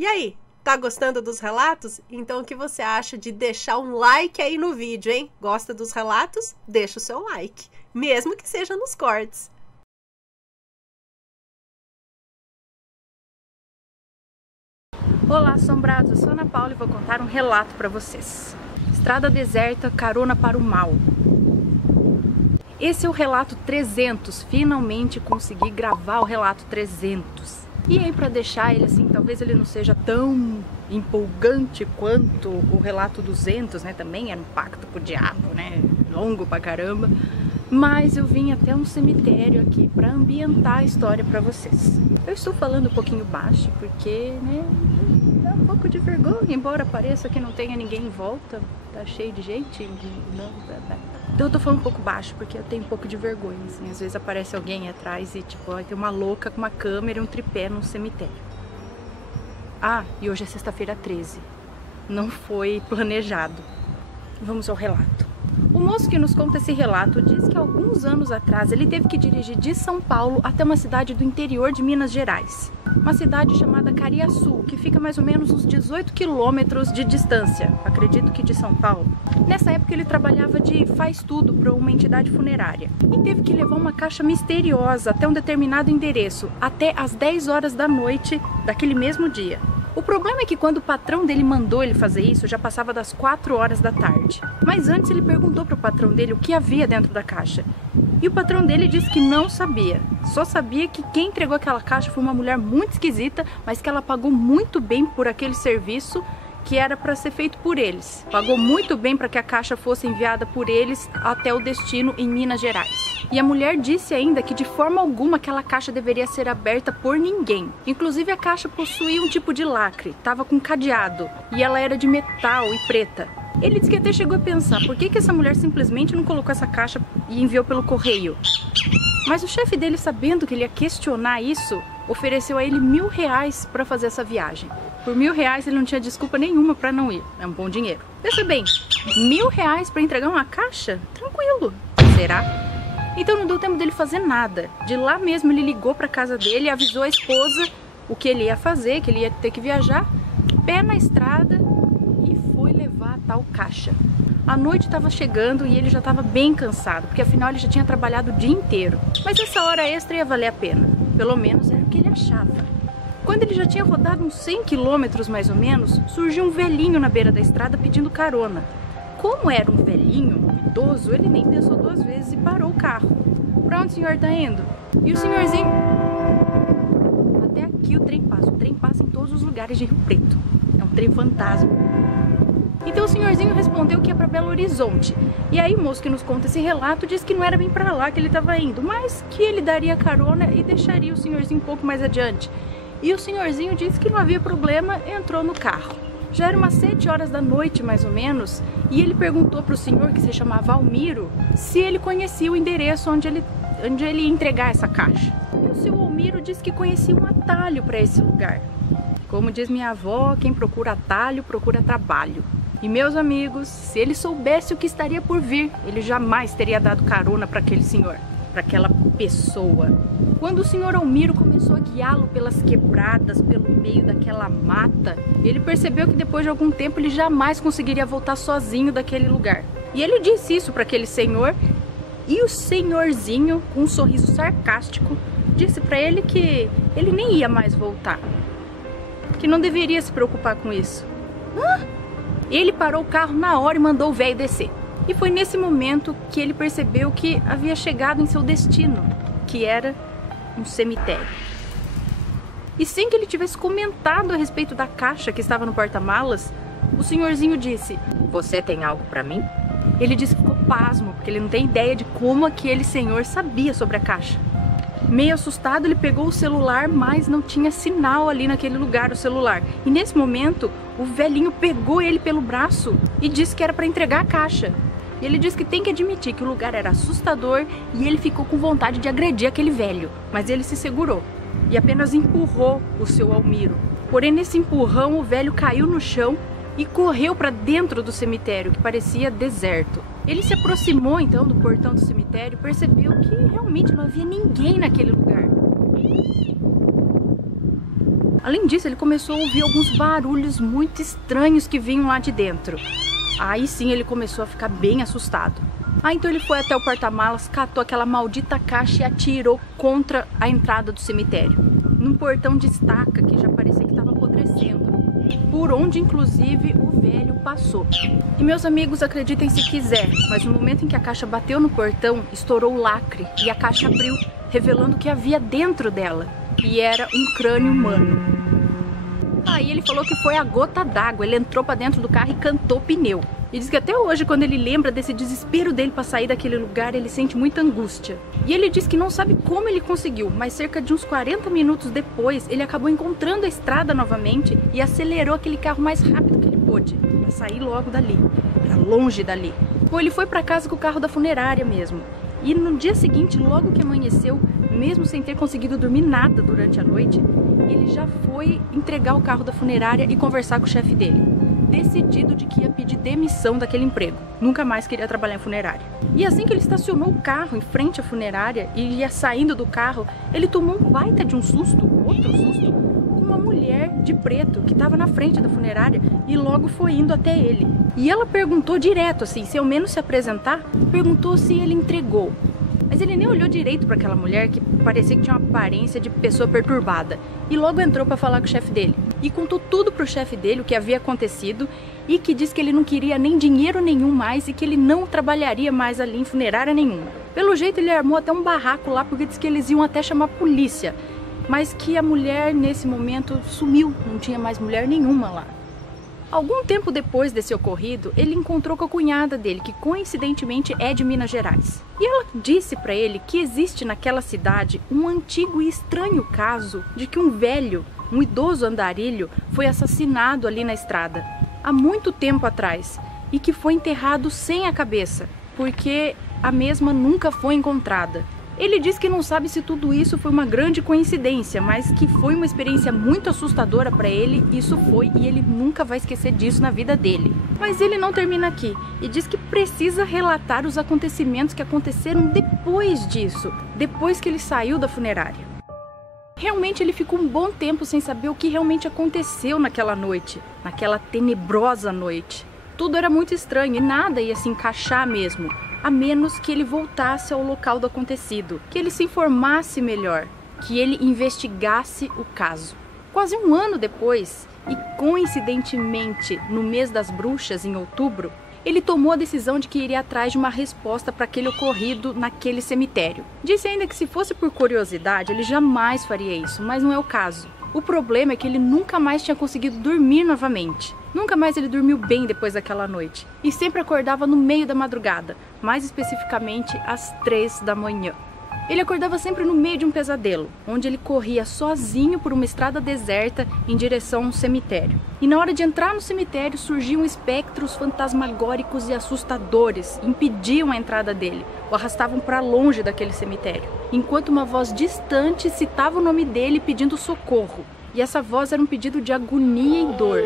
E aí, tá gostando dos relatos? Então o que você acha de deixar um like aí no vídeo, hein? Gosta dos relatos? Deixa o seu like, mesmo que seja nos cortes. Olá, assombrados! Eu sou a Ana Paula e vou contar um relato para vocês. Estrada deserta, carona para o mal. Esse é o relato 300. Finalmente consegui gravar o relato 300. E aí, para deixar ele assim, talvez ele não seja tão empolgante quanto o relato 200, né? Também era um pacto com o diabo, né? Longo pra caramba. Mas eu vim até um cemitério aqui para ambientar a história para vocês. Eu estou falando um pouquinho baixo porque, né, dá um pouco de vergonha, embora pareça que não tenha ninguém em volta, tá cheio de gente. Então eu tô falando um pouco baixo porque eu tenho um pouco de vergonha, assim. Às vezes aparece alguém atrás e tipo, tem uma louca com uma câmera e um tripé num cemitério. Ah, e hoje é sexta-feira 13. Não foi planejado. Vamos ao relato. O moço que nos conta esse relato diz que alguns anos atrás ele teve que dirigir de São Paulo até uma cidade do interior de Minas Gerais. Uma cidade chamada Cariaçu, que fica mais ou menos uns 18 quilômetros de distância, acredito que de São Paulo. Nessa época ele trabalhava de faz-tudo para uma entidade funerária e teve que levar uma caixa misteriosa até um determinado endereço, até às 10 horas da noite daquele mesmo dia. O problema é que quando o patrão dele mandou ele fazer isso, já passava das 4 horas da tarde. Mas antes ele perguntou para o patrão dele o que havia dentro da caixa. E o patrão dele disse que não sabia. Só sabia que quem entregou aquela caixa foi uma mulher muito esquisita, mas que ela pagou muito bem por aquele serviço que era para ser feito por eles. Pagou muito bem para que a caixa fosse enviada por eles até o destino em Minas Gerais. E a mulher disse ainda que de forma alguma aquela caixa deveria ser aberta por ninguém. Inclusive a caixa possuía um tipo de lacre, estava com cadeado e ela era de metal e preta. Ele disse que até chegou a pensar, por que essa mulher simplesmente não colocou essa caixa e enviou pelo correio? Mas o chefe dele, sabendo que ele ia questionar isso, ofereceu a ele R$1.000 para fazer essa viagem. Por R$1.000 ele não tinha desculpa nenhuma para não ir. É um bom dinheiro. Pensa bem, R$1.000 para entregar uma caixa? Tranquilo. Será? Então não deu tempo dele fazer nada. De lá mesmo ele ligou para casa dele e avisou a esposa o que ele ia fazer, que ele ia ter que viajar, pé na estrada, e foi levar a tal caixa. A noite estava chegando e ele já estava bem cansado, porque afinal ele já tinha trabalhado o dia inteiro. Mas essa hora extra ia valer a pena. Pelo menos era o que ele achava. Quando ele já tinha rodado uns 100 quilômetros mais ou menos, surgiu um velhinho na beira da estrada pedindo carona. Como era um velhinho, um idoso, ele nem pensou duas vezes e parou o carro. Pra onde o senhor tá indo? E o senhorzinho... Até aqui o trem passa em todos os lugares de Rio Preto. É um trem fantasma. Então o senhorzinho respondeu que ia para Belo Horizonte. E aí o moço que nos conta esse relato disse que não era bem para lá que ele estava indo, mas que ele daria carona e deixaria o senhorzinho um pouco mais adiante. E o senhorzinho disse que não havia problema, entrou no carro. Já era umas 7 horas da noite, mais ou menos, e ele perguntou para o senhor, que se chamava Almiro, se ele conhecia o endereço onde ele ia entregar essa caixa. E o seu Almiro disse que conhecia um atalho para esse lugar. Como diz minha avó, quem procura atalho, procura trabalho. E meus amigos, se ele soubesse o que estaria por vir, ele jamais teria dado carona para aquele senhor, para aquela pessoa. Quando o senhor Almiro começou a guiá-lo pelas quebradas, pelo meio daquela mata, ele percebeu que depois de algum tempo ele jamais conseguiria voltar sozinho daquele lugar. E ele disse isso para aquele senhor, e o senhorzinho, com um sorriso sarcástico, disse para ele que ele nem ia mais voltar, que não deveria se preocupar com isso. Hã? Ele parou o carro na hora e mandou o velho descer. E foi nesse momento que ele percebeu que havia chegado em seu destino, que era um cemitério. E sem que ele tivesse comentado a respeito da caixa que estava no porta-malas, o senhorzinho disse: "Você tem algo para mim?" Ele disse que ficou pasmo, porque ele não tem ideia de como aquele senhor sabia sobre a caixa. Meio assustado, ele pegou o celular, mas não tinha sinal ali naquele lugar, o celular. E nesse momento, o velhinho pegou ele pelo braço e disse que era para entregar a caixa. E ele disse que tem que admitir que o lugar era assustador e ele ficou com vontade de agredir aquele velho. Mas ele se segurou e apenas empurrou o seu Almiro. Porém, nesse empurrão, o velho caiu no chão e correu para dentro do cemitério, que parecia deserto. Ele se aproximou então do portão do cemitério e percebeu que realmente não havia ninguém naquele lugar. Além disso, ele começou a ouvir alguns barulhos muito estranhos que vinham lá de dentro. Aí sim ele começou a ficar bem assustado. Então ele foi até o porta-malas, catou aquela maldita caixa e atirou contra a entrada do cemitério, num portão de estaca que já parecia que estava apodrecendo, por onde inclusive o velho passou. E meus amigos, acreditem se quiser, mas no momento em que a caixa bateu no portão, estourou o lacre e a caixa abriu, revelando o que havia dentro dela, e era um crânio humano. Aí ele falou que foi a gota d'água, ele entrou para dentro do carro e cantou pneu. E diz que até hoje, quando ele lembra desse desespero dele para sair daquele lugar, ele sente muita angústia. E ele diz que não sabe como ele conseguiu, mas cerca de uns 40 minutos depois, ele acabou encontrando a estrada novamente e acelerou aquele carro mais rápido que ele pôde, para sair logo dali, para longe dali. Bom, ele foi para casa com o carro da funerária mesmo. E no dia seguinte, logo que amanheceu, mesmo sem ter conseguido dormir nada durante a noite, ele já foi entregar o carro da funerária e conversar com o chefe dele, decidido de que ia pedir demissão daquele emprego. Nunca mais queria trabalhar em funerária. E assim que ele estacionou o carro em frente à funerária e ia saindo do carro, ele tomou um baita de um susto, outro susto, com uma mulher de preto que estava na frente da funerária e logo foi indo até ele. E ela perguntou direto, assim, sem ao menos se apresentar, perguntou se ele entregou. Mas ele nem olhou direito para aquela mulher, que parecia que tinha uma aparência de pessoa perturbada. E logo entrou para falar com o chefe dele. E contou tudo pro chefe dele, o que havia acontecido, e que disse que ele não queria nem dinheiro nenhum mais e que ele não trabalharia mais ali em funerária nenhuma. Pelo jeito ele armou até um barraco lá, porque disse que eles iam até chamar a polícia. Mas que a mulher nesse momento sumiu, não tinha mais mulher nenhuma lá. Algum tempo depois desse ocorrido, ele encontrou com a cunhada dele, que coincidentemente é de Minas Gerais. E ela disse para ele que existe naquela cidade um antigo e estranho caso de que um velho, um idoso andarilho, foi assassinado ali na estrada, há muito tempo atrás, e que foi enterrado sem a cabeça, porque a mesma nunca foi encontrada. Ele diz que não sabe se tudo isso foi uma grande coincidência, mas que foi uma experiência muito assustadora para ele, isso foi, e ele nunca vai esquecer disso na vida dele. Mas ele não termina aqui, e diz que precisa relatar os acontecimentos que aconteceram depois disso, depois que ele saiu da funerária. Realmente ele ficou um bom tempo sem saber o que realmente aconteceu naquela noite, naquela tenebrosa noite. Tudo era muito estranho e nada ia se encaixar mesmo, a menos que ele voltasse ao local do acontecido, que ele se informasse melhor, que ele investigasse o caso. Quase um ano depois, e coincidentemente no mês das bruxas, em outubro, ele tomou a decisão de que iria atrás de uma resposta para aquele ocorrido naquele cemitério. Disse ainda que se fosse por curiosidade, ele jamais faria isso, mas não é o caso. O problema é que ele nunca mais tinha conseguido dormir novamente. Nunca mais ele dormiu bem depois daquela noite. E sempre acordava no meio da madrugada, mais especificamente às 3 da manhã. Ele acordava sempre no meio de um pesadelo, onde ele corria sozinho por uma estrada deserta em direção a um cemitério. E na hora de entrar no cemitério surgiam espectros fantasmagóricos e assustadores, impediam a entrada dele, o arrastavam para longe daquele cemitério, enquanto uma voz distante citava o nome dele pedindo socorro. E essa voz era um pedido de agonia e dor.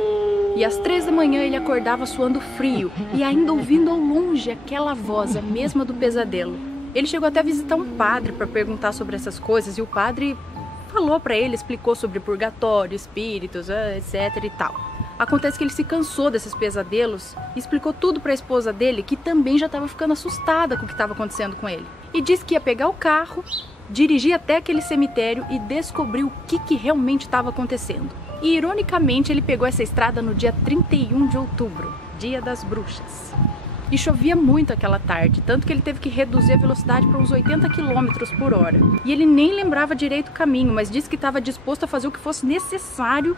E às 3 da manhã ele acordava suando frio e ainda ouvindo ao longe aquela voz, a mesma do pesadelo. Ele chegou até a visitar um padre para perguntar sobre essas coisas e o padre falou para ele, explicou sobre purgatório, espíritos, etc e tal. Acontece que ele se cansou desses pesadelos e explicou tudo para a esposa dele, que também já estava ficando assustada com o que estava acontecendo com ele. E disse que ia pegar o carro, dirigir até aquele cemitério e descobrir o que realmente estava acontecendo. E ironicamente ele pegou essa estrada no dia 31 de outubro, dia das bruxas. E chovia muito aquela tarde, tanto que ele teve que reduzir a velocidade para uns 80 km por hora. E ele nem lembrava direito o caminho, mas disse que estava disposto a fazer o que fosse necessário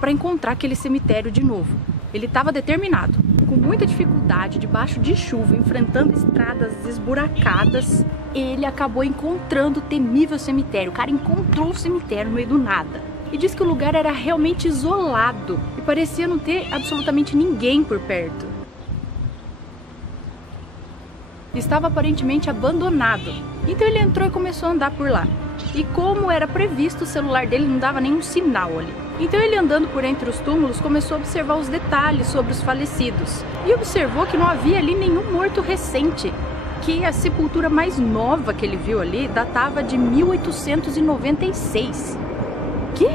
para encontrar aquele cemitério de novo. Ele estava determinado. Com muita dificuldade, debaixo de chuva, enfrentando estradas esburacadas, ele acabou encontrando o temível cemitério. O cara encontrou o cemitério no meio do nada. E disse que o lugar era realmente isolado e parecia não ter absolutamente ninguém por perto. Estava aparentemente abandonado. Então ele entrou e começou a andar por lá. E como era previsto, o celular dele não dava nenhum sinal ali. Então ele, andando por entre os túmulos, começou a observar os detalhes sobre os falecidos. E observou que não havia ali nenhum morto recente. Que a sepultura mais nova que ele viu ali datava de 1896. Que?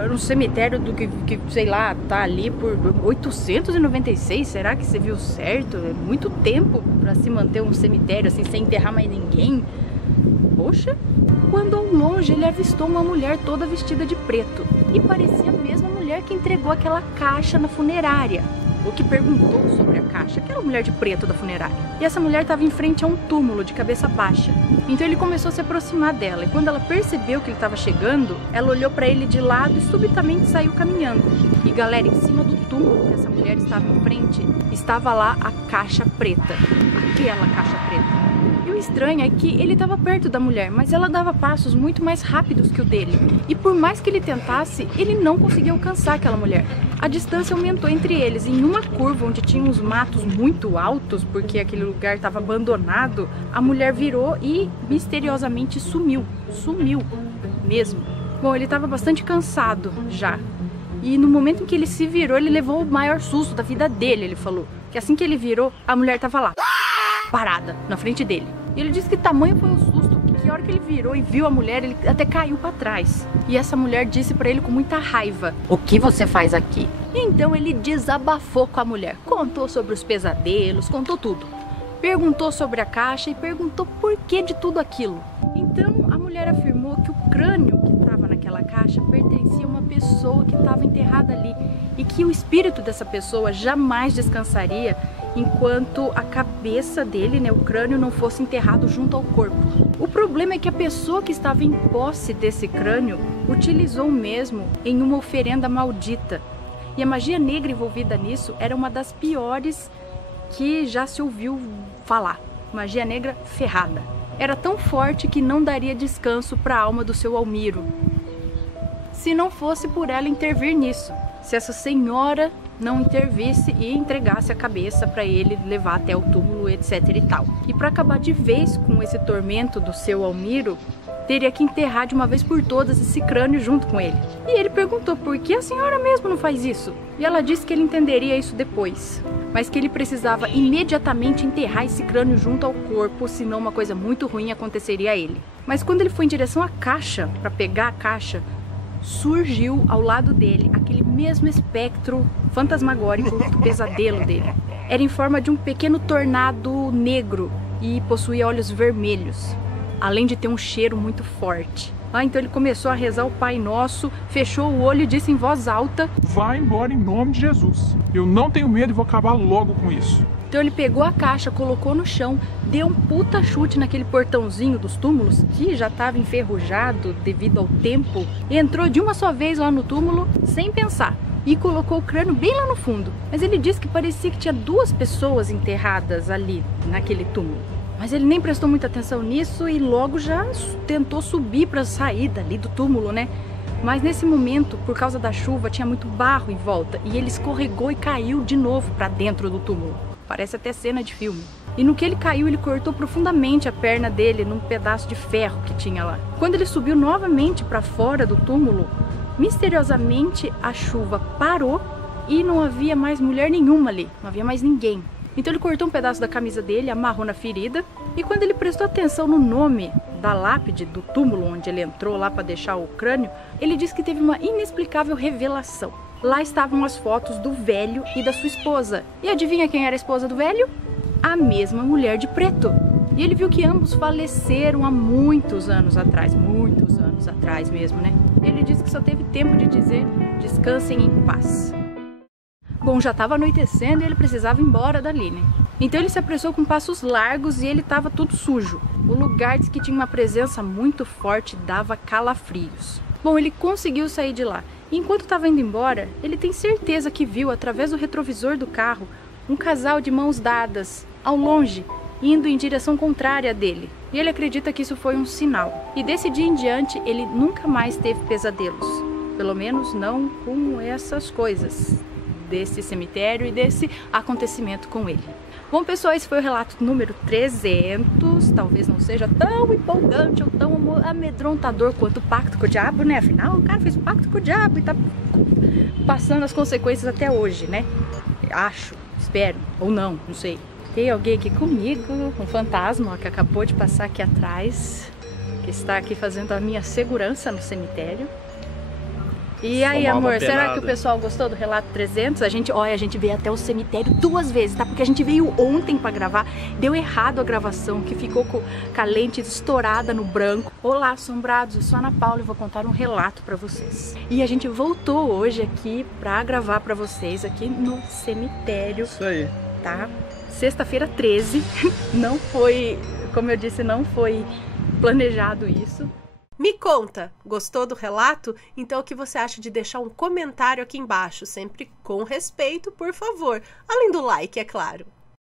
era um cemitério do que, sei lá, tá ali por 896, será que você viu certo? É muito tempo pra se manter um cemitério assim, sem enterrar mais ninguém. Poxa, quando ao longe ele avistou uma mulher toda vestida de preto, e parecia a mesma mulher que entregou aquela caixa na funerária, ou que perguntou sobre a caixa, aquela mulher de preto da funerária. E essa mulher estava em frente a um túmulo de cabeça baixa. Então ele começou a se aproximar dela, e quando ela percebeu que ele estava chegando, ela olhou para ele de lado e subitamente saiu caminhando. E galera, em cima do túmulo que essa mulher estava em frente, estava lá a caixa preta, aquela caixa preta. E o estranho é que ele estava perto da mulher, mas ela dava passos muito mais rápidos que o dele. E por mais que ele tentasse, ele não conseguia alcançar aquela mulher. A distância aumentou entre eles. Em uma curva onde tinha uns matos muito altos, porque aquele lugar estava abandonado, a mulher virou e misteriosamente sumiu. Sumiu mesmo. Bom, ele estava bastante cansado já. E no momento em que ele se virou, ele levou o maior susto da vida dele, ele falou. Que assim que ele virou, a mulher estava lá, parada, na frente dele. E ele disse que tamanho foi o susto, que a hora que ele virou e viu a mulher, ele até caiu para trás. E essa mulher disse para ele com muita raiva: "O que você faz aqui?" Então ele desabafou com a mulher, contou sobre os pesadelos, contou tudo. Perguntou sobre a caixa e perguntou por que de tudo aquilo. Então a mulher afirmou que o crânio que estava naquela caixa pertencia a uma pessoa que estava enterrada ali e que o espírito dessa pessoa jamais descansaria enquanto a cabeça dele, né, o crânio, não fosse enterrado junto ao corpo. O problema é que a pessoa que estava em posse desse crânio utilizou o mesmo em uma oferenda maldita. E a magia negra envolvida nisso era uma das piores que já se ouviu falar. Magia negra ferrada. Era tão forte que não daria descanso para a alma do seu Almiro, se não fosse por ela intervir nisso. Se essa senhora não intervisse e entregasse a cabeça para ele levar até o túmulo, etc e tal. E para acabar de vez com esse tormento do seu Almiro, teria que enterrar de uma vez por todas esse crânio junto com ele. E ele perguntou por que a senhora mesmo não faz isso. E ela disse que ele entenderia isso depois, mas que ele precisava imediatamente enterrar esse crânio junto ao corpo, senão uma coisa muito ruim aconteceria a ele. Mas quando ele foi em direção à caixa, para pegar a caixa, surgiu ao lado dele aquele mesmo espectro fantasmagórico do pesadelo dele. Era em forma de um pequeno tornado negro e possuía olhos vermelhos, além de ter um cheiro muito forte. Então ele começou a rezar o Pai Nosso, fechou o olho e disse em voz alta: "Vai embora em nome de Jesus. Eu não tenho medo e vou acabar logo com isso." Então ele pegou a caixa, colocou no chão, deu um puta chute naquele portãozinho dos túmulos, que já estava enferrujado devido ao tempo, entrou de uma só vez lá no túmulo, sem pensar, e colocou o crânio bem lá no fundo. Mas ele disse que parecia que tinha 2 pessoas enterradas ali, naquele túmulo. Mas ele nem prestou muita atenção nisso e logo já tentou subir para sair dali do túmulo, né? Mas nesse momento, por causa da chuva, tinha muito barro em volta e ele escorregou e caiu de novo para dentro do túmulo. Parece até cena de filme. E no que ele caiu, ele cortou profundamente a perna dele num pedaço de ferro que tinha lá. Quando ele subiu novamente para fora do túmulo, misteriosamente a chuva parou e não havia mais mulher nenhuma ali, não havia mais ninguém. Então ele cortou um pedaço da camisa dele, amarrou na ferida, e quando ele prestou atenção no nome da lápide do túmulo onde ele entrou lá para deixar o crânio, ele disse que teve uma inexplicável revelação. Lá estavam as fotos do velho e da sua esposa. E adivinha quem era a esposa do velho? A mesma mulher de preto. E ele viu que ambos faleceram há muitos anos atrás mesmo, né? Ele disse que só teve tempo de dizer: "Descansem em paz." Bom, já estava anoitecendo e ele precisava ir embora dali, né? Então ele se apressou com passos largos e ele estava tudo sujo. O lugar diz que tinha uma presença muito forte, dava calafrios. Bom, ele conseguiu sair de lá. E enquanto estava indo embora, ele tem certeza que viu, através do retrovisor do carro, um casal de mãos dadas, ao longe, indo em direção contrária dele. E ele acredita que isso foi um sinal. E desse dia em diante, ele nunca mais teve pesadelos. Pelo menos não com essas coisas desse cemitério e desse acontecimento com ele. Bom, pessoal, esse foi o relato número 300. Talvez não seja tão empolgante ou tão amedrontador quanto o pacto com o diabo, né? Afinal, o cara fez o pacto com o diabo e tá passando as consequências até hoje, né? Acho, espero, ou não sei. Tem alguém aqui comigo, um fantasma, ó, que acabou de passar aqui atrás, que está aqui fazendo a minha segurança no cemitério. E aí, Tomava amor, será penada. que o pessoal gostou do relato 300? A gente veio até o cemitério 2 vezes, tá? Porque a gente veio ontem pra gravar, deu errado a gravação, que ficou com a lente estourada no branco. Olá, assombrados, eu sou a Ana Paula e vou contar um relato pra vocês. E a gente voltou hoje aqui pra gravar pra vocês aqui no cemitério, Isso aí. tá? Sexta-feira 13, não foi, como eu disse, não foi planejado isso. Me conta, gostou do relato? Então o que você acha de deixar um comentário aqui embaixo, sempre com respeito, por favor. Além do like, é claro.